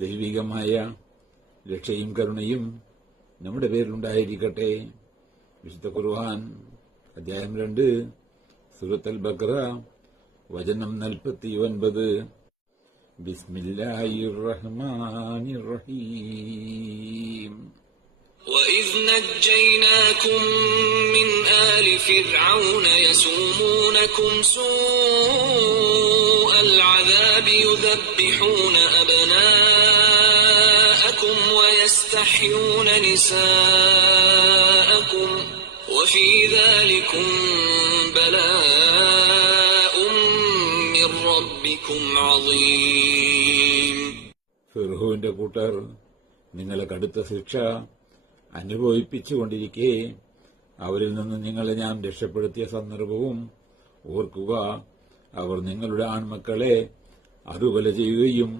ദൈവികമായ രക്ഷയും കരുണയും നമ്മുടെ പേരിലുണ്ടായിരിക്കട്ടെ. വിശുദ്ധ ഖുർആൻ അധ്യായം 2 സൂറത്തുൽ ബഖറ വചനം 49. ബിസ്മില്ലാഹിർ റഹ്മാനിർ റഹീം. وَإِذْ نَجَّيْنَاكُمْ مِنْ آلِ فِرْعَوْنَ يَسُومُونَكُمْ سُوءَ الْعَذَابِ يُذَبِّحُونَ أَبْنَاءَكُمْ وَيَسْتَحْيُونَ نِسَاءَكُمْ وَفِي ذَلِكُمْ بَلَاءٌ مِّن رَّبِّكُمْ عَظِيمٌ. ഫിർഔന്റെ കൂട്ടർ നിങ്ങളെ കടുത്ത ശിക്ഷ അനുഭവിപ്പിച്ചുകൊണ്ടിരിക്കെ അവരിൽ നിന്ന് നിങ്ങളെ ഞാൻ രക്ഷപ്പെടുത്തിയ സന്ദർഭവും ഓർക്കുക. അവർ നിങ്ങളുടെ ആൺമക്കളെ അറുകൊല ചെയ്യുകയും